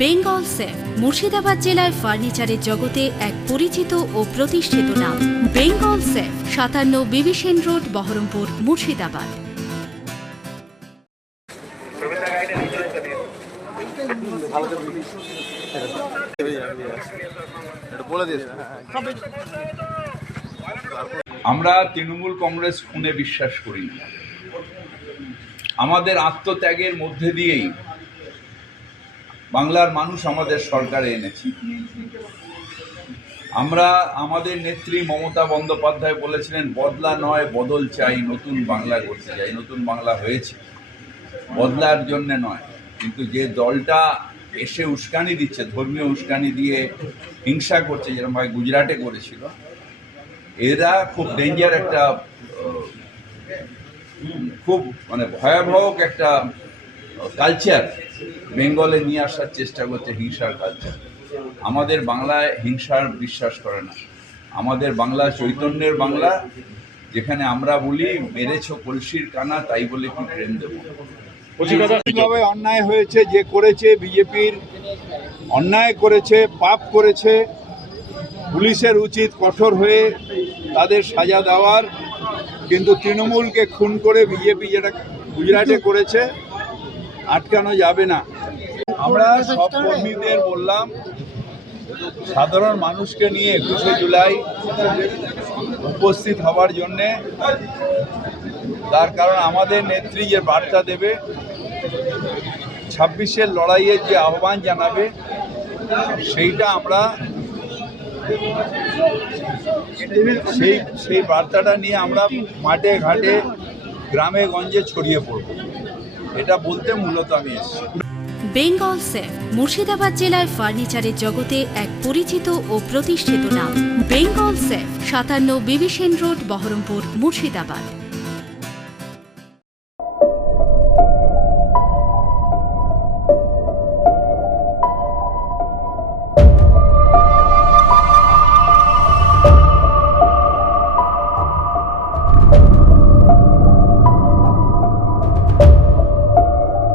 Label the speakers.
Speaker 1: Bengal safe, Murshidabad জেলায় ফার্নিচারের জগতে এক পরিচিত ও প্রতিষ্ঠিত নাম। বেঙ্গল সেফ, সাতান্ন বিবিসেন রোড, বহরমপুর, মুর্শিদাবাদ।
Speaker 2: আমরা তৃণমূল কংগ্রেস খুনে বিশ্বাস করি আমাদের আত্মত্যাগের মধ্যে দিয়েই বাংলার মানুষ আমাদের সরকারে এনেছে। আমরা আমাদের নেত্রী মমতা বন্দ্যোপাধ্যায় বলেছিলেন, বদলা নয়, বদল চাই, নতুন বাংলা করতে চাই, নতুন বাংলা হয়েছে। বদলার জন্য নয়, কিন্তু যে দলটা এসে উস্কানি দিচ্ছে, ধর্মীয় উস্কানি দিয়ে হিংসা করছে যেরকম ভাই গুজরাটে করেছিল, এরা খুব ডেঞ্জার একটা খুব মানে ভয়াবহ একটা কালচার বেঙ্গলে নিয়ে আসার চেষ্টা করছে হিংসার কালচার আমাদের বাংলায় হিংসার বিশ্বাস করে না। আমাদের বাংলা চৈতন্যের বাংলা যেখানে আমরা বলি মেরেছ কলসির কানা তাই বলে কি প্রেম দেবো?
Speaker 3: কীভাবে অন্যায় হয়েছে যে করেছে বিজেপির অন্যায় করেছে পাপ করেছে পুলিশের উচিত কঠোর হয়ে তাদের সাজা দেওয়ার কিন্তু তৃণমূলকে খুন করে বিজেপি যেটা গুজরাটে করেছে আটকানো যাবে না। আমরা সব কর্মীদের বললাম সাধারণ মানুষকে নিয়ে একুশে জুলাই উপস্থিত হওয়ার জন্যে তার কারণ আমাদের নেত্রী যে বার্তা দেবে ছাব্বিশের লড়াইয়ের যে আহ্বান জানাবে সেইটা আমরা সেই সেই বার্তাটা নিয়ে আমরা মাঠে ঘাটে গ্রামে গঞ্জে ছড়িয়ে পড়ব। এটা বলতে মূলত আমি এসেছি।
Speaker 1: বেঙ্গল সেফ মুর্শিদাবাদ জেলায় ফার্নিচারের জগতে এক পরিচিত ও প্রতিষ্ঠিত নাম। বেঙ্গল সেফ সাতান্ন বিবিসেন রোড, বহরমপুর, মুর্শিদাবাদ।